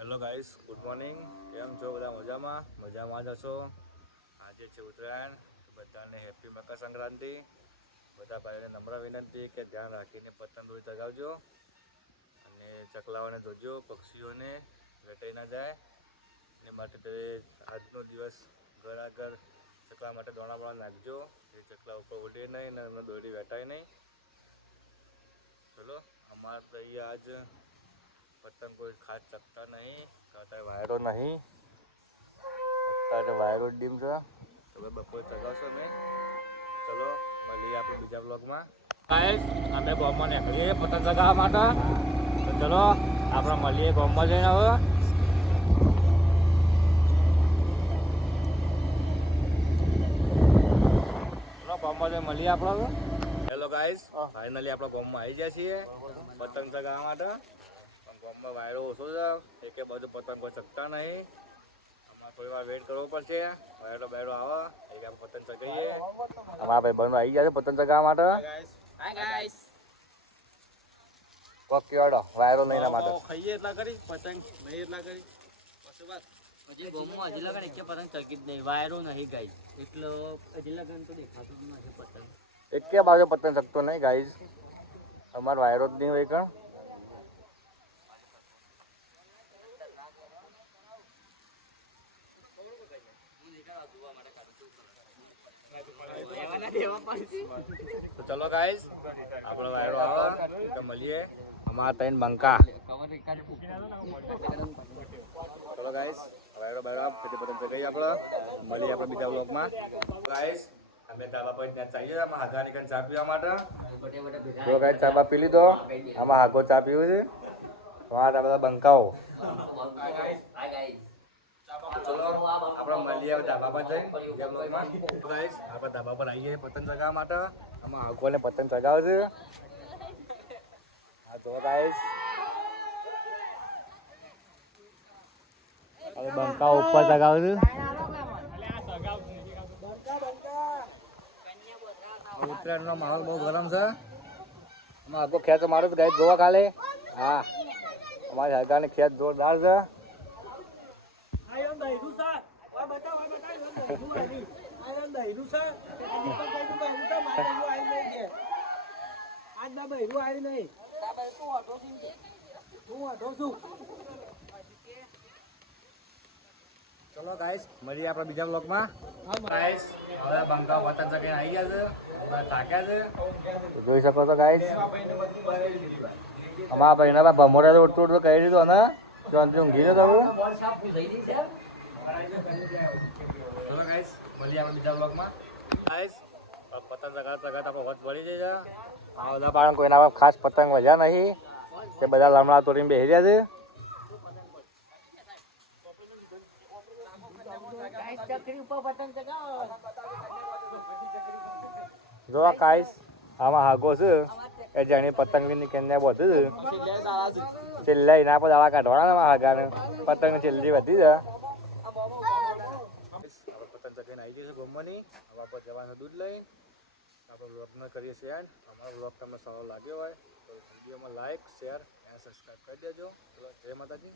Hello guys, good morning. કેમ છો? બધા મજામાં? મજામાં જ હશો. આજે છે ઉત્તરાયણ. બધાને હેપી મકર સંક્રાંતિ. બધા ભાઈઓને નમ્ર વિનંતી કે ધ્યાન રાખીને પતંગ દોરી ચગાવજો અને ચકલાઓને જોજો, પક્ષીઓને વેટાઈ ના જાય. એ માટે તે આજનો દિવસ ઘર આગળ ચકલા માટે દોણા નાખજો. એ ચકલા ઉપર ઉડે નહીં અને એમને દોરી વેટાય નહીં. ચલો, અમારે તો અહીંયા આજ પતંગ કોઈ ખાસ ચકતા નહીં, અત્યારે વાયરો નહીં, અત્યારે વાયરો ડીમ છે. તમે બપોરે ચગાવશો નહીં. ચલો મળીએ આપણે બીજા બ્લોગમાં. ગાઈસ, અમે ગામમાં નીકળીએ પતંગ ચગાવવા માટે. તો ચલો આપણે મળીએ ગામમાં જઈને. હવે ચલો ગામમાં જઈને મળીએ આપણે. હેલો ગાઈસ, ફાઇનલી આપણે ગામમાં આવી ગયા છીએ પતંગ ચગાવવા માટે. ગામમાં વાયરો ઓછો છે, એકે બાજુ પતંગો ચગતા નહીં. અમારે થોડી વાર વેઇટ કરવો પડશે. વાયરો બાયરો આવે એટલે આપણે પતંગ ચગાવીએ. અમારા ભાઈ બહેનો આવી ગયા છે પતંગ ચગાવવા માટે. હાય ગાઈસ, કોક કેવડો વાયરો નહીં એના માટે. ખાઈએ એટલા કરી પતંગ નહીં એટલા કરી પછી બસ. હજી ગોમમાં હજી લગન એક પતંગ ચગી જ નહીં, વાયરો નહીં ગાઈસ, એટલે હજી લગન તો દેખાતું જ નથી પતંગ. એકે બાજુ પતંગ ચગતો નહીં ગાઈસ. અમારો વાયરો જ નહીં હોય કણ. તો ચલો ગાઈસ, આપણો વાયરો આવે તો મળીએ. અમારા ત્રણ બંકા. ચલો ગાઈસ, વાયરો બાયરો પછી પતંગ ચગાવીએ આપણે. મળીએ આપણે બીજા બ્લોગમાં. ગાઈસ, અમે ધાબા પર ત્યાં ચાલીએ આમાં હાગાની કન ચા પીવા માટે. જો ગાઈસ, ચા બા પી લીધો. આમાં હાગો ચા પીવું છે. અમારા બધા બંકાઓ. ચલો આપણે મળીએ ધાબા પર જઈ બીજા બ્લોગમાં. ગાઈસ, આપણે ધાબા પર આવીએ પતંગ ચગાવવા માટે. આમાં હાગોને પતંગ ચગાવે છે. હા જો ગાઈસ, હવે બંકા ઉપર ચગાવે છે. ઉત્તરાયણનો માહોલ બહુ ગરમ છે. આમાં આગો ખેંચ મારો તો ગાઈસ જોવા કાલે. હા, અમારી હગાની ખેંચ જોરદાર છે. ચલો ગાઈસ, મળીએ આપણે બીજા બ્લોગમાં. ગાઈસ, હવે બંકા પતંગ ચગાવીને આવી ગયા છે. બધા થાક્યા છે. જોઈ શકો છો ગાઈસ. અમારા ભાઈના ભમોડા તો ઉડતું ઉડતું કહી દીધું ને તો ઊંઘી લો તમે. ચલો ગાઈસ, મળીએ આપણે બીજા બ્લોગમાં. ગાઈસ, પતંગ ચગાવતા આપણે વચ પડી જાય છે. આ બધા બાળકો કોઈના ખાસ પતંગ વધ્યા નહીં, કે બધા લમણા તોડીને બેસી રહ્યા છે. જો ગાઈસ, આમાં હાગો છે એ જેની પતંગની કન્યા બધું છેલ્લે એના પર દાવા કાઢવાના હાગાને પતંગ છેલ્લી વધી છે. પતંગ ચગાવીને આવી જશે ગોમવાની. હવે આપણે જવાનું દૂધ લઈ આપણે બ્લોગને કરીએ શેર. અમારો બ્લોગ તમને સારો લાગ્યો હોય તો વિડીયોમાં લાઈક, શેર અને સબસ્ક્રાઈબ કરી દેજો. ચલો, જય માતાજી.